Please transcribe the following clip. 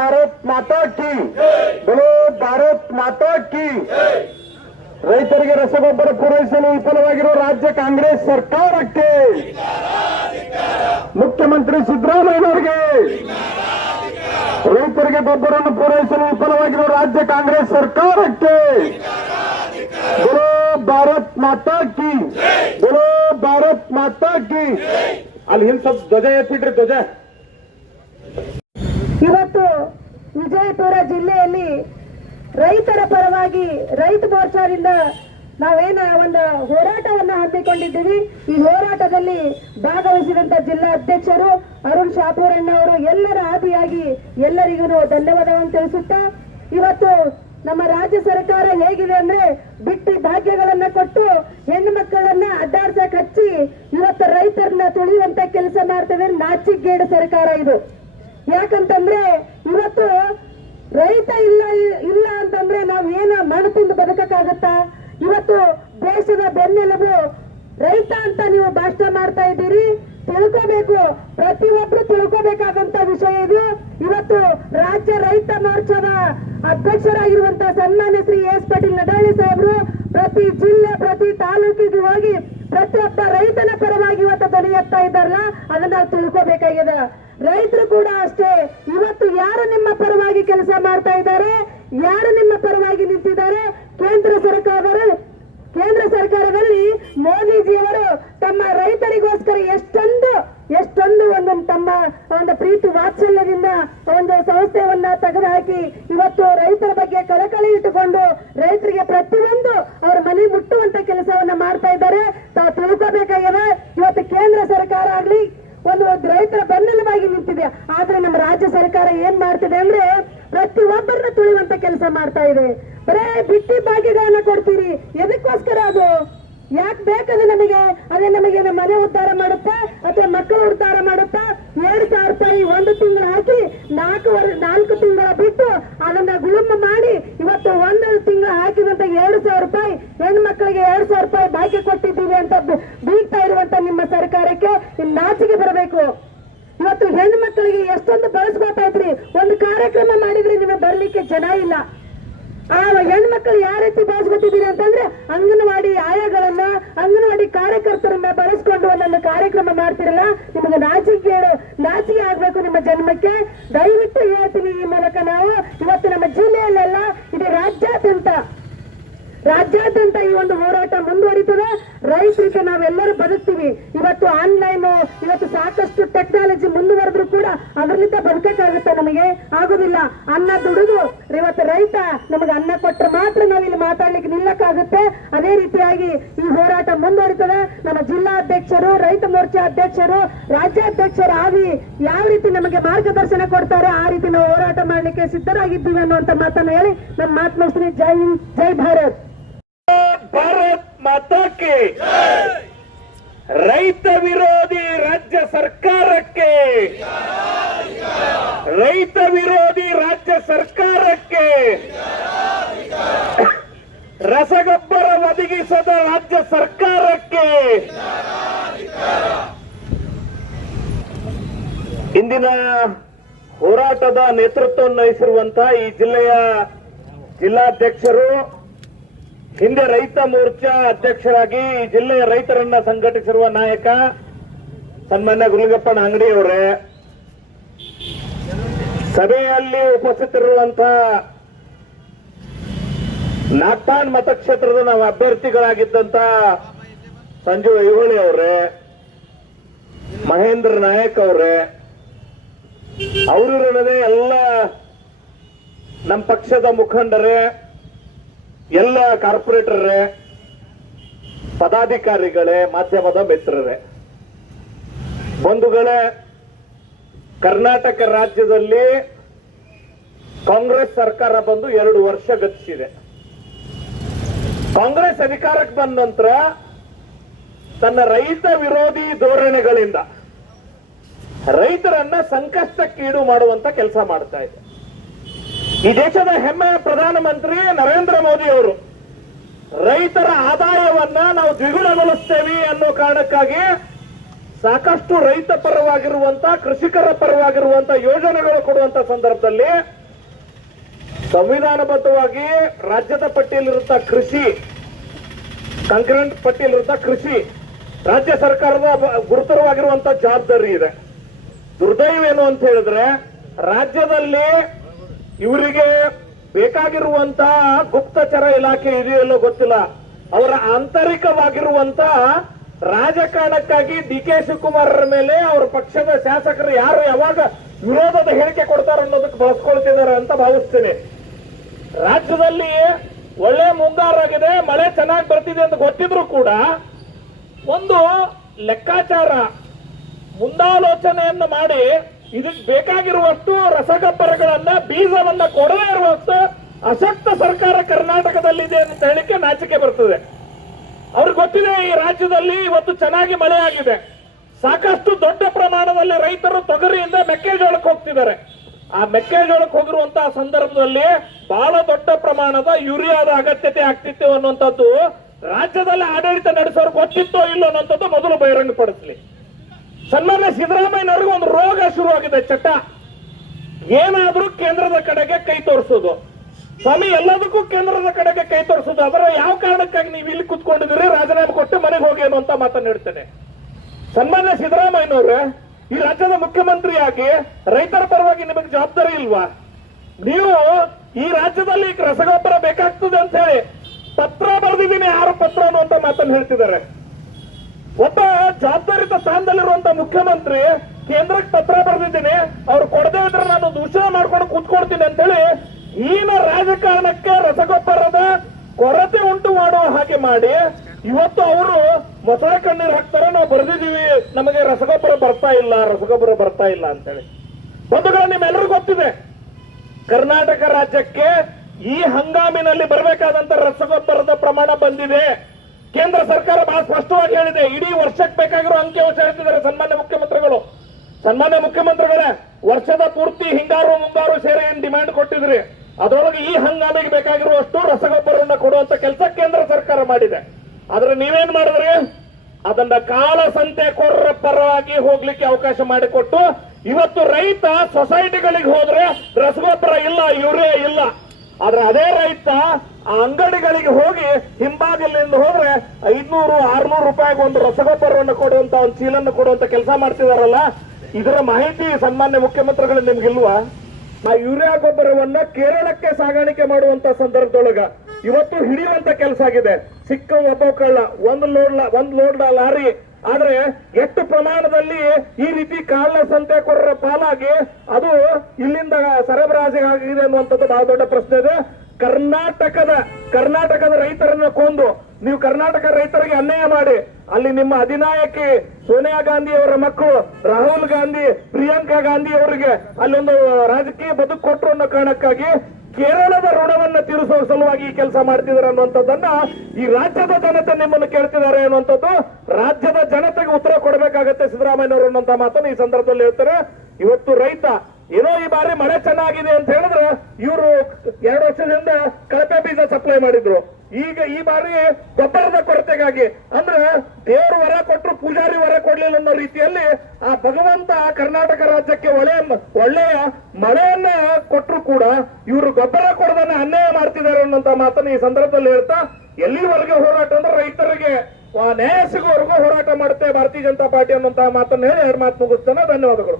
ಭಾರತ್ ಮಾತಾ ಕಿ ಬಲೋ ಭಾರತ್ ಮಾತಾ ಕಿ. ರೈತರಿಗೆ ರಸಗೊಬ್ಬರ ಪೂರೈಸಲು ವಿಫಲವಾಗಿರುವ ರಾಜ್ಯ ಕಾಂಗ್ರೆಸ್ ಸರ್ಕಾರಕ್ಕೆ ಮುಖ್ಯಮಂತ್ರಿ ಸಿದ್ದರಾಮಯ್ಯನವರಿಗೆ ರೈತರಿಗೆ ಗೊಬ್ಬರವನ್ನು ಪೂರೈಸಲು ವಿಫಲವಾಗಿರುವ ರಾಜ್ಯ ಕಾಂಗ್ರೆಸ್ ಸರ್ಕಾರಕ್ಕೆ ಗುರು ಭಾರತ್ ಮಾತಾ ಕಿ. ಗುರು ಭಾರತ್ ಮಾತಾ ಕಿ. ಅಲ್ಲಿ ಹಿಂದೆ ಸ್ವಲ್ಪ ಧ್ವಜ ಎತ್ತಿಟ್ರಿ ಧ್ವಜ. ಇವತ್ತು ವಿಜಯಪುರ ಜಿಲ್ಲೆಯಲ್ಲಿ ರೈತರ ಪರವಾಗಿ ರೈತ ಮೋರ್ಚಾದಿಂದ ನಾವೇನ ಒಂದು ಹೋರಾಟವನ್ನು ಹಮ್ಮಿಕೊಂಡಿದ್ದೀವಿ. ಈ ಹೋರಾಟದಲ್ಲಿ ಭಾಗವಹಿಸಿದಂತ ಜಿಲ್ಲಾ ಅಧ್ಯಕ್ಷರು ಅರುಣ್ ಶಾಪೂರಣ್ಣ ಅವರು ಎಲ್ಲರ ಆದಿಯಾಗಿ ಎಲ್ಲರಿಗೂ ಧನ್ಯವಾದವನ್ನು ತಿಳಿಸುತ್ತಾ, ಇವತ್ತು ನಮ್ಮ ರಾಜ್ಯ ಸರ್ಕಾರ ಹೇಗಿದೆ ಅಂದ್ರೆ ಬಿಟ್ಟಿ ಭಾಗ್ಯಗಳನ್ನ ಕೊಟ್ಟು ಹೆಣ್ಣು ಮಕ್ಕಳನ್ನ ಅಡ್ಡಾಡ್ಸಕ್ ಹಚ್ಚಿ ಇವತ್ತು ರೈತರನ್ನ ತುಳಿಯುವಂತ ಕೆಲಸ ಮಾಡ್ತೇವೆ ನಾಚಿಗೇಡು ಸರ್ಕಾರ ಇದು ಯಾಕಂತಂದ್ರೆ ಇವತ್ತು ರೈತ ಇಲ್ಲ ಇಲ್ಲ ಅಂತಂದ್ರೆ ನಾವ್ ಏನ ಮಣ್ಣು ತಿಂದು ಬದುಕಕ್ಕಾಗತ್ತಾ ಇವತ್ತು ದೇಶದ ಬೆನ್ನೆಲುಬು ರೈತ ಅಂತ ನೀವು ಭಾಷಣ ಮಾಡ್ತಾ ಇದ್ದೀರಿ, ತಿಳ್ಕೋಬೇಕು. ಪ್ರತಿಯೊಬ್ರು ತಿಳ್ಕೋಬೇಕಾದಂತ ವಿಷಯ ಇದು. ಇವತ್ತು ರಾಜ್ಯ ರೈತ ಮೋರ್ಚಾದ ಅಧ್ಯಕ್ಷರಾಗಿರುವಂತ ಸನ್ಮಾನ್ಯ ಶ್ರೀ ಎಸ್ ಪಾಟೀಲ್ ನಡಾಳಿ ಸಾಹೇಬ್ರು ಪ್ರತಿ ಜಿಲ್ಲೆ, ಪ್ರತಿ ತಾಲೂಕಿಗೆ ಹೋಗಿ ಪ್ರತಿಯೊಬ್ಬ ರೈತನ ಪರವಾಗಿ ಇವತ್ತು ಧ್ವನಿ ಎತ್ತಾ ಇದ್ದಾರಲ್ಲ, ಅದನ್ನ ತಿಳ್ಕೋಬೇಕಾಗಿದೆ. ರೈತರು ಕೂಡ ಅಷ್ಟೇ, ಇವತ್ತು ಯಾರು ನಿಮ್ಮ ಪರವಾಗಿ ಕೆಲಸ ಮಾಡ್ತಾ ಇದ್ದಾರೆ, ಯಾರು ನಿಮ್ಮ ಪರವಾಗಿ ನಿಂತಿದ್ದಾರೆ, ಕೇಂದ್ರ ಸರ್ಕಾರದ ಕೇಂದ್ರ ಸರ್ಕಾರದಲ್ಲಿ ಮೋದಿಜಿಯವರು ತಮ್ಮ ರೈತರಿಗೋಸ್ಕರ ಎಷ್ಟೊಂದು ಎಷ್ಟೊಂದು ಒಂದು ತಮ್ಮ ಒಂದು ಪ್ರೀತಿ ವಾತ್ಸಲ್ಯದಿಂದ ಒಂದು ಸಂಸ್ಥೆಯನ್ನ ತೆಗೆದುಹಾಕಿ ಇವತ್ತು ರೈತರ ಬಗ್ಗೆ ಕಳಕಳಿ ಇಟ್ಟುಕೊಂಡು ರೈತರಿಗೆ ಪ್ರತಿಯೊಂದು ಅವರ ಮನೆ ಮುಟ್ಟುವಂತ ಕೆಲಸವನ್ನ ಮಾಡ್ತಾ ಇದ್ದಾರೆ. ತಾವು ತಿಳ್ಕೋಬೇಕಾಗಿದೆ ಇವತ್ತು ಕೇಂದ್ರ ಸರ್ಕಾರ ಆಗ್ಲಿ ಒಂದು ಒಂದು ರೈತರ ಬೆನ್ನೆಲುಬಾಗಿ ನಿಂತಿದೆ. ಆದ್ರೆ ನಮ್ಮ ರಾಜ್ಯ ಸರ್ಕಾರ ಏನ್ ಮಾಡ್ತಿದೆ ಅಂದ್ರೆ ಪ್ರತಿಯೊಬ್ಬರನ್ನ ತುಳಿಯುವಂತ ಕೆಲಸ ಮಾಡ್ತಾ ಇದೆ. ಬರೇ ಬಿಟ್ಟಿ ಭಾಗ್ಯಗಳನ್ನ ಕೊಡ್ತೀರಿ. ಎದಕ್ಕೋಸ್ಕರ ಅದು? ಯಾಕೆ ಬೇಕದು ನಮಗೆ? ಅದೇ ನಮಗೆ ನಮ್ಮ ಮನೆ ಉದ್ಧಾರ ಮಾಡುತ್ತಾ, ಅಥವಾ ಮಕ್ಕಳು ಉದ್ಧಾರ ಮಾಡುತ್ತಾ? ಎರಡು ಸಾವಿರ ರೂಪಾಯಿ ಒಂದು ತಿಂಗಳು ಹಾಕಿ ನಾಲ್ಕು ನಾಲ್ಕು ತಿಂಗಳ ಬಿಟ್ಟು ಅದನ್ನ ಗುಳುಮ ಮಾಡಿ ಇವತ್ತು ಒಂದು ತಿಂಗಳು ಹಾಕಿದಂತ ಎರಡು ಸಾವಿರ ರೂಪಾಯಿ ಹೆಣ್ಣು ಮಕ್ಕಳಿಗೆ ಎರಡು ಸಾವಿರ ರೂಪಾಯಿ ಬಾಕಿ ಕೊಟ್ಟಿದ್ದೀವಿ ಅಂತ ಬೀಳ್ತಾ ಇರುವಂತ ನಿಮ್ಮ ಸರ್ಕಾರಕ್ಕೆ ನಾಚಿಕೆ ಬರಬೇಕು. ಇವತ್ತು ಹೆಣ್ಣು ಮಕ್ಕಳಿಗೆ ಎಷ್ಟೊಂದು ಬಳಸ್ಕೊತಾ ಇದ್ರಿ. ಒಂದು ಕಾರ್ಯಕ್ರಮ ಮಾಡಿದ್ರೆ ನಿಮಗೆ ಬರ್ಲಿಕ್ಕೆ ಜನ ಇಲ್ಲ. ಆ ಹೆಣ್ಮಕ್ಳು ಯಾವ ರೀತಿ ಬಳಸ್ಕೊತಿದ್ದೀರಿ ಅಂತಂದ್ರೆ ಅಂಗನವಾಡಿ ಆಯಗಳನ್ನ, ಅಂಗನವಾಡಿ ಕಾರ್ಯಕರ್ತರನ್ನ ಬಳಸ್ಕೊಂಡು ಒಂದೊಂದು ಕಾರ್ಯಕ್ರಮ ಮಾಡ್ತಿರಲ್ಲ? ನಿಮಗೆ ನಾಚಿಕೆ ನಾಚಿಕೆ ಆಗ್ಬೇಕು ನಿಮ್ಮ ಜನ್ಮಕ್ಕೆ. ದಯವಿಟ್ಟು ಹೇಳ್ತೀನಿ ಈ ಮೂಲಕ ನಾವು. ಇವತ್ತು ನಮ್ಮ ಜಿಲ್ಲೆಯಲ್ಲೆಲ್ಲ ಇದು ರಾಜ್ಯಾದ್ಯಂತ ರಾಜ್ಯಾದ್ಯಂತ ಈ ಒಂದು ಹೋರಾಟ ಮುಂದುವರಿತದೆ. ರೈತರಿಗೆ ನಾವೆಲ್ಲರೂ ಬದುಕ್ತೀವಿ. ಇವತ್ತು ಆನ್ಲೈನ್, ಇವತ್ತು ಸಾಕಷ್ಟು ಟೆಕ್ನಾಲಜಿ ಮುಂದುವರೆದ್ರು ಕೂಡ ಅದರಿಂದ ಬದುಕಕ್ಕಾಗುತ್ತೆ ನಮಗೆ? ಆಗುದಿಲ್ಲ. ಅನ್ನ ದುಡಿದು ಇವತ್ತು ರೈತ ನಮಗೆ ಅನ್ನ ಕೊಟ್ಟರೆ ಮಾತ್ರ ನಾವು ಇಲ್ಲಿ ಮಾತಾಡ್ಲಿಕ್ಕೆ ನಿಲ್ಲಕ್ಕಾಗುತ್ತೆ. ಅದೇ ರೀತಿಯಾಗಿ ಈ ಹೋರಾಟ ಮುಂದುವರಿತದೆ. ನಮ್ಮ ಜಿಲ್ಲಾ ಅಧ್ಯಕ್ಷರು, ರೈತ ಮೋರ್ಚಾ ಅಧ್ಯಕ್ಷರು, ರಾಜ್ಯಾಧ್ಯಕ್ಷರು ಆಗಿ ಯಾವ ರೀತಿ ನಮಗೆ ಮಾರ್ಗದರ್ಶನ ಕೊಡ್ತಾರೆ, ಆ ರೀತಿ ನಾವು ಹೋರಾಟ ಮಾಡಲಿಕ್ಕೆ ಸಿದ್ಧರಾಗಿದ್ದೀವಿ ಅನ್ನುವಂತ ಮಾತನ್ನ ಹೇಳಿ ನಮ್ಮ ಮಾತು ಮುಗಿಸ್ತೀನಿ ಜೈ ಜೈ ಭಾರತ್. ಭಾರತ್ ಮಾತಾಕೆ ರೈತ ವಿರೋಧಿ ರಾಜ್ಯ ಸರ್ಕಾರಕ್ಕೆ. ರೈತ ವಿರೋಧಿ ರಾಜ್ಯ ಸರ್ಕಾರಕ್ಕೆ ರಸಗೊಬ್ಬರ ಒದಗಿಸದ ರಾಜ್ಯ ಸರ್ಕಾರಕ್ಕೆ ಇಂದಿನ ಹೋರಾಟದ ನೇತೃತ್ವವನ್ನು ವಹಿಸಿರುವಂತಹ ಈ ಜಿಲ್ಲೆಯ ಜಿಲ್ಲಾಧ್ಯಕ್ಷರು, ಹಿಂದೆ ರೈತ ಮೋರ್ಚಾ ಅಧ್ಯಕ್ಷರಾಗಿ ಜಿಲ್ಲೆಯ ರೈತರನ್ನ ಸಂಘಟಿಸಿರುವ ನಾಯಕ ಸನ್ಮಾನ್ಯ ಗುರುಗಪ್ಪನ ಅಂಗಡಿಯವರೇ ಸಭೆಯಲ್ಲಿ ಉಪಸ್ಥಿತರಿರುವಂತಹ ನಾಗ್ತಾನ್ ಮತಕ್ಷೇತ್ರದ ನಾವು ಅಭ್ಯರ್ಥಿಗಳಾಗಿದ್ದಂತ ಸಂಜು ಐಹೊಳಿ ಅವರೇ, ಮಹೇಂದ್ರ ನಾಯಕ್ ಅವರೇ ಅವರಿರದೆ ಎಲ್ಲ ನಮ್ಮ ಪಕ್ಷದ ಮುಖಂಡರೇ, ಎಲ್ಲ ಕಾರ್ಪೊರೇಟರೇ ಪದಾಧಿಕಾರಿಗಳೇ, ಮಾಧ್ಯಮದ ಮಿತ್ರರೇ. ಬಂಧುಗಳೇ ಕರ್ನಾಟಕ ರಾಜ್ಯದಲ್ಲಿ ಕಾಂಗ್ರೆಸ್ ಸರ್ಕಾರ ಬಂದು ಎರಡು ವರ್ಷ ಗತಿಸಿದೆ. ಕಾಂಗ್ರೆಸ್ ಅಧಿಕಾರಕ್ಕೆ ಬಂದ ನಂತರ ತನ್ನ ರೈತ ವಿರೋಧಿ ಧೋರಣೆಗಳಿಂದ ರೈತರನ್ನ ಸಂಕಷ್ಟಕ್ಕೀಡು ಮಾಡುವಂತ ಕೆಲಸ ಮಾಡ್ತಾ ಇದೆ. ಈ ದೇಶದ ಹೆಮ್ಮೆಯ ಪ್ರಧಾನಮಂತ್ರಿ ನರೇಂದ್ರ ಮೋದಿ ಅವರು ರೈತರ ಆದಾಯವನ್ನ ನಾವು ದ್ವಿಗುಣಗೊಳಿಸ್ತೇವೆ ಅನ್ನೋ ಕಾರಣಕ್ಕಾಗಿ ಸಾಕಷ್ಟು ರೈತ ಪರವಾಗಿರುವಂತ, ಕೃಷಿಕರ ಪರವಾಗಿರುವಂತ ಯೋಜನೆಗಳು ಕೊಡುವಂತ ಸಂದರ್ಭದಲ್ಲಿ ಸಂವಿಧಾನಬದ್ಧವಾಗಿ ರಾಜ್ಯದ ಪಟ್ಟಿಯಲ್ಲಿರುತ್ತ ಕೃಷಿ, ಕಂಕ್ರೆಂಟ್ ಪಟ್ಟಿಯಲ್ಲಿರುತ್ತ ಕೃಷಿ, ರಾಜ್ಯ ಸರ್ಕಾರದ ಗುರುತರವಾಗಿರುವಂತ ಜವಾಬ್ದಾರಿ ಇದೆ. ದುರ್ದೈವೇನು ಅಂತ ಹೇಳಿದ್ರೆ, ರಾಜ್ಯದಲ್ಲಿ ಇವರಿಗೆ ಬೇಕಾಗಿರುವಂತ ಗುಪ್ತಚರ ಇಲಾಖೆ ಇದೆಯಲ್ಲೋ ಗೊತ್ತಿಲ್ಲ. ಅವರ ಆಂತರಿಕವಾಗಿರುವಂತ ರಾಜಕಾರಣಕ್ಕಾಗಿ ಡಿ ಕೆ ಶಿವಕುಮಾರ್ ಮೇಲೆ ಅವರ ಪಕ್ಷದ ಶಾಸಕರು ಯಾರು ಯಾವಾಗ ವಿರೋಧದ ಹೇಳಿಕೆ ಕೊಡ್ತಾರೆ ಅನ್ನೋದಕ್ಕೆ ಬಳಸ್ಕೊಳ್ತಿದ್ದಾರೆ ಅಂತ ಭಾವಿಸ್ತೇನೆ. ರಾಜ್ಯದಲ್ಲಿ ಒಳ್ಳೆ ಮುಂಗಾರಾಗಿದೆ ಮಳೆ ಚೆನ್ನಾಗಿ ಬರ್ತಿದೆ ಅಂತ ಗೊತ್ತಿದ್ರು ಕೂಡ ಒಂದು ಲೆಕ್ಕಾಚಾರ, ಮುಂದಾಲೋಚನೆಯನ್ನು ಮಾಡಿ ಇದಕ್ಕೆ ಬೇಕಾಗಿರುವಷ್ಟು ರಸಗೊಬ್ಬರಗಳನ್ನ, ಬೀಜವನ್ನ ಕೊಡದೇ ಇರುವಷ್ಟು ಅಶಕ್ತ ಸರ್ಕಾರ ಕರ್ನಾಟಕದಲ್ಲಿದೆ ಅಂತ ಹೇಳಿಕೆ ನಾಚಿಕೆ ಬರ್ತದೆ. ಈ ರಾಜ್ಯದಲ್ಲಿ ಇವತ್ತು ಚೆನ್ನಾಗಿ ಮಳೆ ಆಗಿದೆ ಸಾಕಷ್ಟು ದೊಡ್ಡ ಪ್ರಮಾಣದಲ್ಲಿ ರೈತರು ತೊಗರಿಯಿಂದ ಮೆಕ್ಕೆಜೋಳಕ್ಕೆ ಹೋಗ್ತಿದ್ದಾರೆ. ಆ ಮೆಕ್ಕೆಜೋಳಕ್ಕೆ ಹೋಗಿರುವಂತಹ ಸಂದರ್ಭದಲ್ಲಿ ಬಹಳ ದೊಡ್ಡ ಪ್ರಮಾಣದ ಯೂರಿಯಾದ ಅಗತ್ಯತೆ ಆಗ್ತಿತ್ತು ಅನ್ನುವಂಥದ್ದು ರಾಜ್ಯದಲ್ಲಿ ಆಡಳಿತ ನಡೆಸೋರು ಗೊತ್ತಿತ್ತೋ ಇಲ್ಲೋ ಅನ್ನೋಂಥದ್ದು ಮೊದಲು ಬಹಿರಂಗಪಡಿಸ್ಲಿ. ಸನ್ಮಾನ್ಯ ಸಿದ್ದರಾಮಯ್ಯನವ್ರಿಗೆ ಒಂದು ರೋಗ ಶುರುವಾಗಿದೆ, ಚಟ. ಏನಾದ್ರೂ ಕೇಂದ್ರದ ಕಡೆಗೆ ಕೈ ತೋರಿಸೋದು. ಸ್ವಾಮಿ, ಎಲ್ಲದಕ್ಕೂ ಕೇಂದ್ರದ ಕಡೆಗೆ ಕೈ ತೋರಿಸೋದು ಅದರ ಯಾವ ಕಾರಣಕ್ಕಾಗಿ ನೀವು ಇಲ್ಲಿ ಕುತ್ಕೊಂಡಿದ್ರಿ ರಾಜೀನಾಮೆ ಕೊಟ್ಟು ಮನೆಗೆ ಹೋಗಿ ಅನ್ನುವಂತ ಮಾತನ್ನ ಹೇಳ್ತೇನೆ. ಸನ್ಮಾನ್ಯ ಸಿದ್ದರಾಮಯ್ಯನವ್ರೆ, ಈ ರಾಜ್ಯದ ಮುಖ್ಯಮಂತ್ರಿಯಾಗಿ ರೈತರ ಪರವಾಗಿ ನಿಮಗೆ ಜವಾಬ್ದಾರಿ ಇಲ್ವಾ? ನೀವು ಈ ರಾಜ್ಯದಲ್ಲಿ ರಸಗೊಬ್ಬರ ಬೇಕಾಗ್ತದೆ ಅಂತ ಹೇಳಿ ಪತ್ರ ಬರೆದಿದ್ದೀನಿ, ಯಾರು ಪತ್ರ ಅನ್ನುವಂತ ಮಾತನ್ನು ಹೇಳ್ತಿದ್ದಾರೆ. ಒಬ್ಬ ಜವಾಬ್ದಾರಿತ ಸ್ಥಾನದಲ್ಲಿರುವಂತ ಮುಖ್ಯಮಂತ್ರಿ ಕೇಂದ್ರಕ್ಕೆ ಪತ್ರ ಬರೆದಿದ್ದೀನಿ, ಅವ್ರು ಕೊಡದೇ ಇದ್ರೆ ನಾನು ದೂಷಣೆ ಮಾಡ್ಕೊಂಡು ಕೂತ್ಕೊಳ್ತೀನಿ ಅಂತೇಳಿ ಈನ ರಾಜಕಾರಣಕ್ಕೆ ರಸಗೊಬ್ಬರದ ಕೊರತೆ ಉಂಟು ಮಾಡುವ ಹಾಗೆ ಮಾಡಿ, ಇವತ್ತು ಅವರು ಮೊಸಳೆ ಕಣ್ಣೀರು ಹಾಕ್ತಾರೆ, ನಾವು ಬರೆದಿದ್ದೀವಿ, ನಮಗೆ ರಸಗೊಬ್ಬರ ಬರ್ತಾ ಇಲ್ಲ, ರಸಗೊಬ್ಬರ ಬರ್ತಾ ಇಲ್ಲ ಅಂತೇಳಿ. ಬಂಧುಗಳು, ನಿಮ್ಮೆಲ್ಲರಿಗೂ ಗೊತ್ತಿದೆ, ಕರ್ನಾಟಕ ರಾಜ್ಯಕ್ಕೆ ಈ ಹಂಗಾಮಿನಲ್ಲಿ ಬರಬೇಕಾದಂತ ರಸಗೊಬ್ಬರದ ಪ್ರಮಾಣ ಬಂದಿದೆ. ಕೇಂದ್ರ ಸರ್ಕಾರ ಬಹಳ ಸ್ಪಷ್ಟವಾಗಿ ಹೇಳಿದೆ, ಇಡೀ ವರ್ಷಕ್ಕೆ ಬೇಕಾಗಿರೋ ಅಂಕಿಅಂಶ ಹೇಳ್ತಿದ್ದಾರೆ ಸನ್ಮಾನ್ಯ ಮುಖ್ಯಮಂತ್ರಿಗಳು. ಸನ್ಮಾನ್ಯ ಮುಖ್ಯಮಂತ್ರಿಗಳೇ, ವರ್ಷದ ಪೂರ್ತಿ ಹಿಂಗಾರು ಮುಂಗಾರು ಸೇರಿ ಏನ್ ಡಿಮ್ಯಾಂಡ್ ಕೊಟ್ಟಿದ್ರಿ? ಅದರೊಳಗೆ ಈ ಹಂಗಾಮಿಗೆ ಬೇಕಾಗಿರುವಷ್ಟು ರಸಗೊಬ್ಬರವನ್ನು ಕೊಡುವಂತ ಕೆಲಸ ಕೇಂದ್ರ ಸರ್ಕಾರ ಮಾಡಿದೆ. ಆದ್ರೆ ನೀವೇನ್ ಮಾಡಿದ್ರಿ? ಅದನ್ನ ಕಾಳಸಂತೆಕೋರರ ಪರವಾಗಿ ಹೋಗ್ಲಿಕ್ಕೆ ಅವಕಾಶ ಮಾಡಿಕೊಟ್ಟು, ಇವತ್ತು ರೈತ ಸೊಸೈಟಿಗಳಿಗೆ ಹೋದ್ರೆ ರಸಗೊಬ್ಬರ ಇಲ್ಲ, ಯೂರಿಯಾ ಇಲ್ಲ. ಆದ್ರೆ ಅದೇ ರೈತ ಆ ಅಂಗಡಿಗಳಿಗೆ ಹೋಗಿ ಹಿಂಬಾಗಿಲಿಂದ ಹೋದ್ರೆ ಐದ್ನೂರು, ಆರ್ನೂರು ರೂಪಾಯಿಗೆ ಒಂದು ರಸಗೊಬ್ಬರವನ್ನು ಕೊಡುವಂತ, ಒಂದು ಚೀಲನ್ನು ಕೊಡುವಂತ ಕೆಲಸ ಮಾಡ್ತಿದಾರಲ್ಲ, ಇದರ ಮಾಹಿತಿ ಸನ್ಮಾನ್ಯ ಮುಖ್ಯಮಂತ್ರಿಗಳು ನಿಮ್ಗಿಲ್ವಾ? ಆ ಯೂರಿಯಾ ಗೊಬ್ಬರವನ್ನ ಕೇರಳಕ್ಕೆ ಸಾಗಾಣಿಕೆ ಮಾಡುವಂತ ಸಂದರ್ಭದೊಳಗ ಇವತ್ತು ಹಿಡಿಯುವಂತ ಕೆಲಸ ಆಗಿದೆ. ಸಿಕ್ಕ ಒಬ್ಬ ಕಳ್ಳ ಒಂದು ಲೋಡ್ ಒಂದು ಲೋಡ್ ಲಾರಿ, ಆದ್ರೆ ಎಷ್ಟು ಪ್ರಮಾಣದಲ್ಲಿ ಈ ರೀತಿ ಕಾಳ ಸಂತೆಕೋರರ ಪಾಲಾಗಿ ಅದು ಇಲ್ಲಿಂದ ಸರಬರಾಜಿಗೆ ಆಗಿದೆ ಅನ್ನುವಂಥದ್ದು ಬಹಳ ದೊಡ್ಡ ಪ್ರಶ್ನೆ ಇದೆ. ಕರ್ನಾಟಕದ ಕರ್ನಾಟಕದ ರೈತರನ್ನ ಕೊಂದು ನೀವು ಕರ್ನಾಟಕ ರೈತರಿಗೆ ಅನ್ಯಾಯ ಮಾಡಿ, ಅಲ್ಲಿ ನಿಮ್ಮ ಅಧಿನಾಯಕಿ ಸೋನಿಯಾ ಗಾಂಧಿ ಅವರ ಮಕ್ಕಳು ರಾಹುಲ್ ಗಾಂಧಿ, ಪ್ರಿಯಾಂಕಾ ಗಾಂಧಿ ಅವರಿಗೆ ಅಲ್ಲೊಂದು ರಾಜಕೀಯ ಬದುಕು ಕೊಟ್ಟರು ಅನ್ನೋ ಕಾರಣಕ್ಕಾಗಿ ಕೇರಳದ ಋಣವನ್ನ ತೀರಿಸುವ ಸಲುವಾಗಿ ಈ ಕೆಲಸ ಮಾಡ್ತಿದ್ದಾರೆ ಅನ್ನುವಂಥದ್ದನ್ನ ಈ ರಾಜ್ಯದ ಜನತೆ ನಿಮ್ಮನ್ನು ಕೇಳ್ತಿದ್ದಾರೆ ಅನ್ನುವಂಥದ್ದು, ರಾಜ್ಯದ ಜನತೆಗೆ ಉತ್ತರ ಕೊಡಬೇಕಾಗತ್ತೆ ಸಿದ್ದರಾಮಯ್ಯನವರು ಅನ್ನುವಂತ ಮಾತನ್ನು ಈ ಸಂದರ್ಭದಲ್ಲಿ ಹೇಳ್ತಾರೆ. ಇವತ್ತು ರೈತ ಏನೋ ಈ ಬಾರಿ ಮಳೆ ಚೆನ್ನಾಗಿದೆ ಅಂತ ಹೇಳಿದ್ರೆ ಇವರು ಎರಡು ವರ್ಷದಿಂದ ಕಳಪೆ ಬೀಜ ಸಪ್ಲೈ ಮಾಡಿದ್ರು. ಈಗ ಈ ಬಾರಿ ಗೊಬ್ಬರದ ಕೊರತೆಗಾಗಿ. ಅಂದ್ರೆ ದೇವರು ವರ ಕೊಟ್ಟರು ಪೂಜಾರಿ ವರ ಕೊಡ್ಲಿಲ್ಲ ಅನ್ನೋ ರೀತಿಯಲ್ಲಿ ಆ ಭಗವಂತ ಕರ್ನಾಟಕ ರಾಜ್ಯಕ್ಕೆ ಒಳ್ಳೆ ಒಳ್ಳೆಯ ಮಳೆಯನ್ನ ಕೊಟ್ಟರು ಕೂಡ ಇವರು ಗೊಬ್ಬರ ಕೊಡದನ್ನ ಅನ್ಯಾಯ ಮಾಡ್ತಿದ್ದಾರೆ ಅನ್ನೋಂತ ಮಾತನ್ನ ಈ ಸಂದರ್ಭದಲ್ಲಿ ಹೇಳ್ತಾ, ಎಲ್ಲಿವರೆಗೆ ಹೋರಾಟ ಅಂದ್ರೆ ರೈತರಿಗೆ ನ್ಯಾಯ ಸಿಗೋವರೆಗೂ ಹೋರಾಟ ಮಾಡುತ್ತೆ ಭಾರತೀಯ ಜನತಾ ಪಾರ್ಟಿ ಅನ್ನೋಂತ ಮಾತನ್ನ ಹೇಳಿ, ಎರಡು ಮಾತು ಮುಗಿಸ್ತಾನೆ. ಧನ್ಯವಾದಗಳು.